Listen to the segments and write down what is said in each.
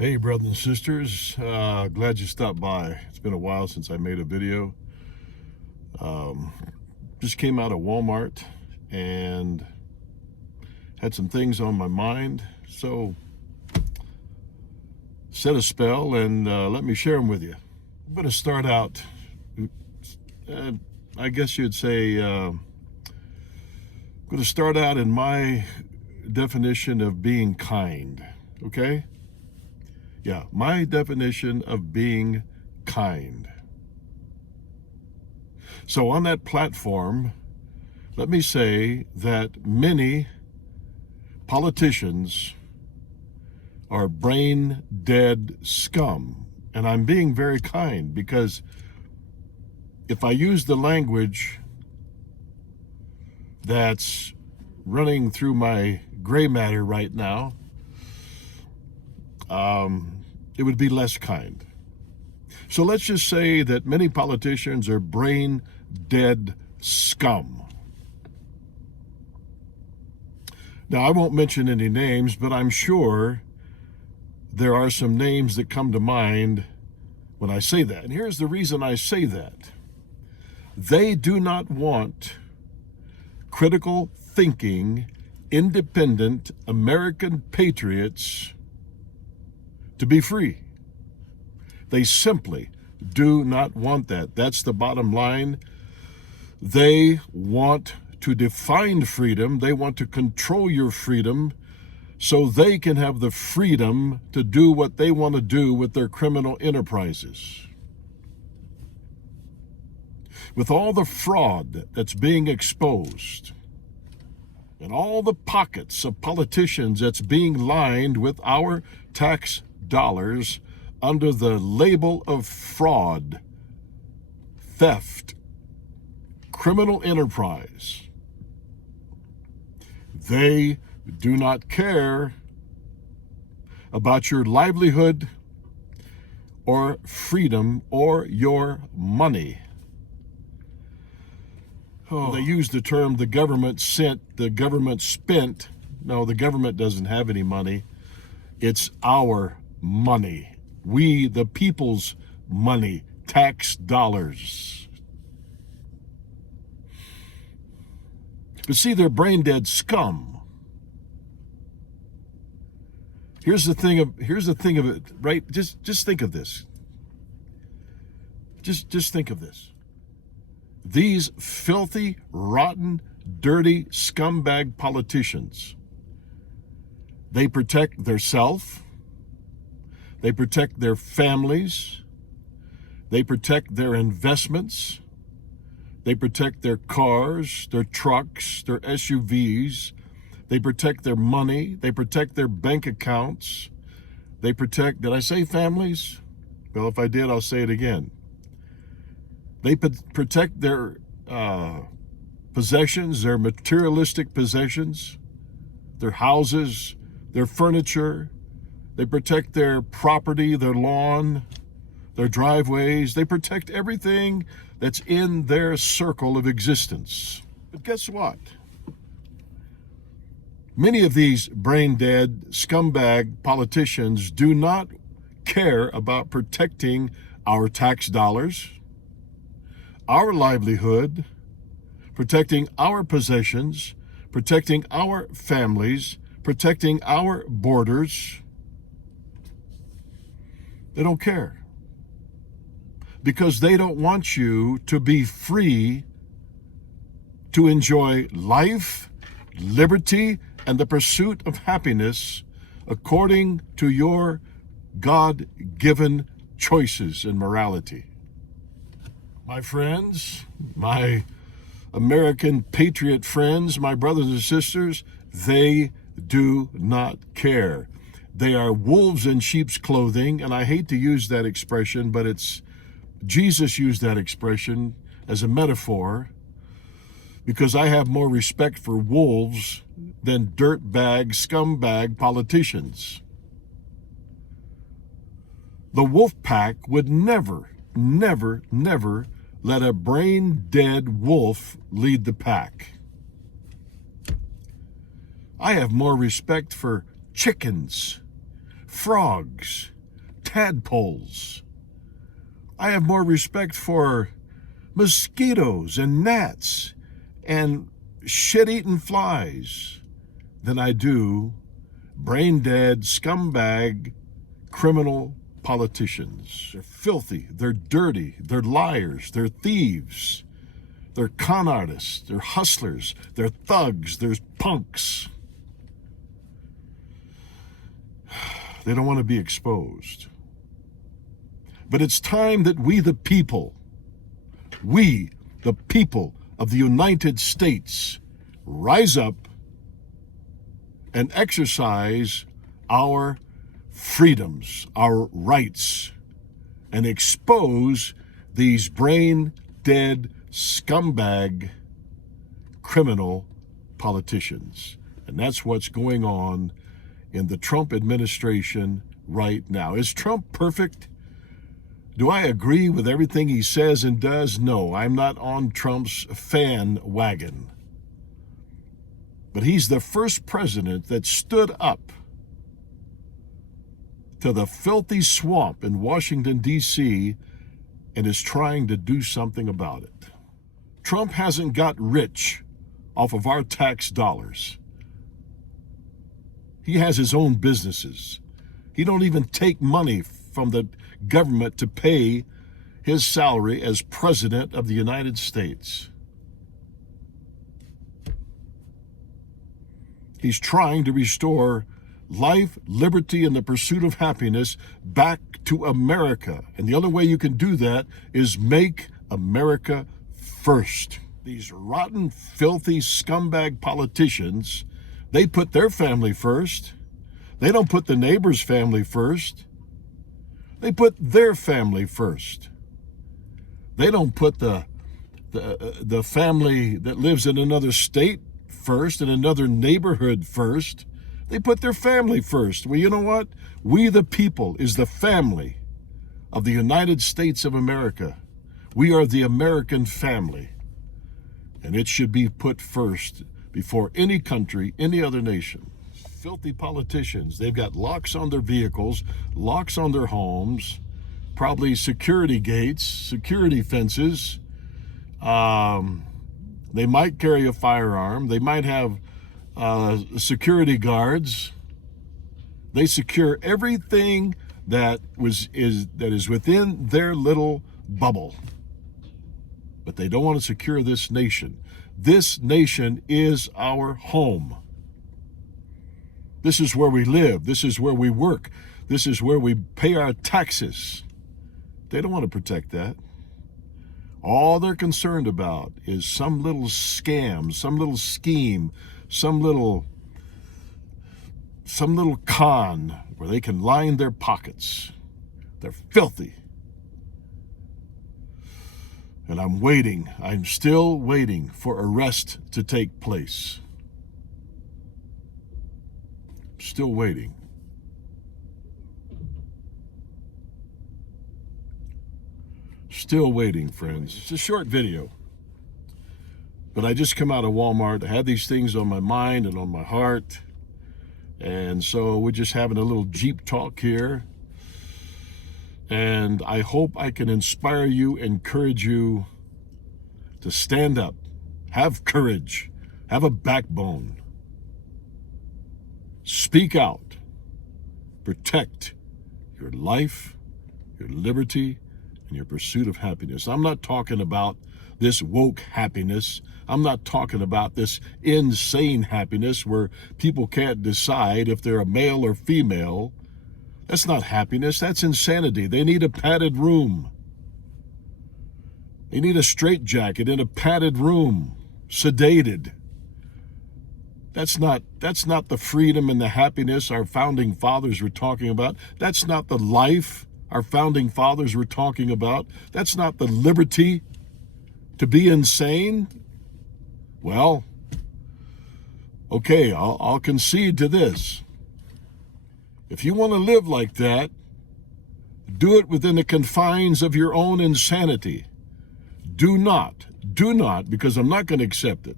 Hey, brothers and sisters, glad you stopped by. It's been a while since I made a video. Um, just came out of Walmart and had some things on my mind, so set a spell and let me share them with you. I'm going to start out, I guess you'd say, I'm going to start out in my definition of being kind, okay? Yeah, my definition of being kind. So on that platform, let me say that many politicians are brain dead scum. And I'm being very kind because if I use the language that's running through my gray matter right now, it would be less kind. So let's just say that many politicians are brain dead scum. Now, I won't mention any names, but I'm sure there are some names that come to mind when I say that. And here's the reason I say that. They do not want critical thinking, independent American patriots to be free. They simply do not want that. That's the bottom line. They want to define freedom. They want to control your freedom so they can have the freedom to do what they want to do with their criminal enterprises. With all the fraud that's being exposed and all the pockets of politicians that's being lined with our tax dollars under the label of fraud, theft, criminal enterprise, they do not care about your livelihood or freedom or your money. They use the term the government sent, the government spent. No, the government doesn't have any money. It's our money. We, the people's money, tax dollars. But see, they're brain dead scum. Here's the thing of it, right? Just think of this. Just think of this. These filthy, rotten, dirty, scumbag politicians, they protect their self, they protect their families, they protect their investments, they protect their cars, their trucks, their SUVs, they protect their money, they protect their bank accounts, they protect, did I say families? Well, if I did, I'll say it again. They protect their possessions, their materialistic possessions, their houses, their furniture. They protect their property, their lawn, their driveways. They protect everything that's in their circle of existence. But guess what? Many of these brain-dead scumbag politicians do not care about protecting our tax dollars, our livelihood, protecting our possessions, protecting our families, protecting our borders. They don't care because they don't want you to be free to enjoy life, liberty, and the pursuit of happiness according to your God-given choices and morality. My friends, my American patriot friends, my brothers and sisters, they do not care. They are wolves in sheep's clothing, and I hate to use that expression, but Jesus used that expression as a metaphor because I have more respect for wolves than dirtbag, scumbag politicians. The wolf pack would never let a brain-dead wolf lead the pack. I have more respect for chickens, frogs, tadpoles. I have more respect for mosquitoes and gnats and shit-eating flies than I do brain-dead, scumbag, criminal politicians. They're filthy, they're dirty, they're liars, they're thieves, they're con artists, they're hustlers, they're thugs, they're punks. They don't want to be exposed. But it's time that we the people of the United States, rise up and exercise our freedoms, our rights, and expose these brain-dead, scumbag, criminal politicians. And that's what's going on in the Trump administration right now. Is Trump perfect? Do I agree with everything he says and does? No, I'm not on Trump's fan wagon. But he's the first president that stood up to the filthy swamp in Washington, D.C., and is trying to do something about it. Trump hasn't got rich off of our tax dollars. He has his own businesses. He don't even take money from the government to pay his salary as President of the United States. He's trying to restore life, liberty, and the pursuit of happiness back to America. And the only way you can do that is make America first. These rotten, filthy, scumbag politicians, they put their family first. They don't put the neighbor's family first. They put their family first. They don't put the family that lives in another state first, in another neighborhood first. They put their family first. Well, you know what? We the people is the family of the United States of America. We are the American family. And it should be put first before any country, any other nation. Filthy politicians, they've got locks on their vehicles, locks on their homes, probably security gates, security fences. They might carry a firearm. They might have security guards. They secure everything that is within their little bubble. But they don't want to secure this nation. This nation is our home. This is where we live. This is where we work. This is where we pay our taxes. They don't want to protect that. All they're concerned about is some little scam, some little scheme, some little con where they can line their pockets. They're filthy. And I'm still waiting for arrest to take place. Still waiting. Still waiting, friends. It's a short video. But I just come out of Walmart. I had these things on my mind and on my heart. And so we're just having a little Jeep talk here. And I hope I can inspire you, encourage you to stand up, have courage, have a backbone. Speak out. Protect your life, your liberty, and your pursuit of happiness. I'm not talking about this woke happiness. I'm not talking about this insane happiness where people can't decide if they're a male or female. That's not happiness. That's insanity. They need a padded room. They need a straitjacket in a padded room, sedated. That's not the freedom and the happiness our founding fathers were talking about. That's not the life our founding fathers were talking about. That's not the liberty to be insane. Well, okay, I'll concede to this. If you want to live like that, do it within the confines of your own insanity. Do not, because I'm not going to accept it.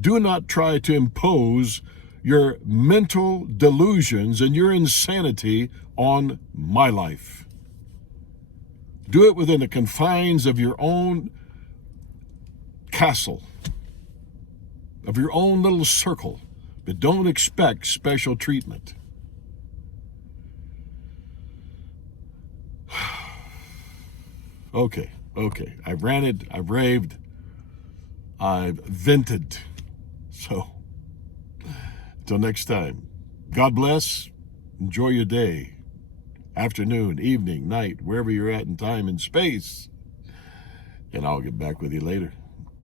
Do not try to impose your mental delusions and your insanity on my life. Do it within the confines of your own castle, of your own little circle, but don't expect special treatment. Okay. I've ranted, I've raved, I've vented. So, until next time, God bless. Enjoy your day, afternoon, evening, night, wherever you're at in time and space. And I'll get back with you later.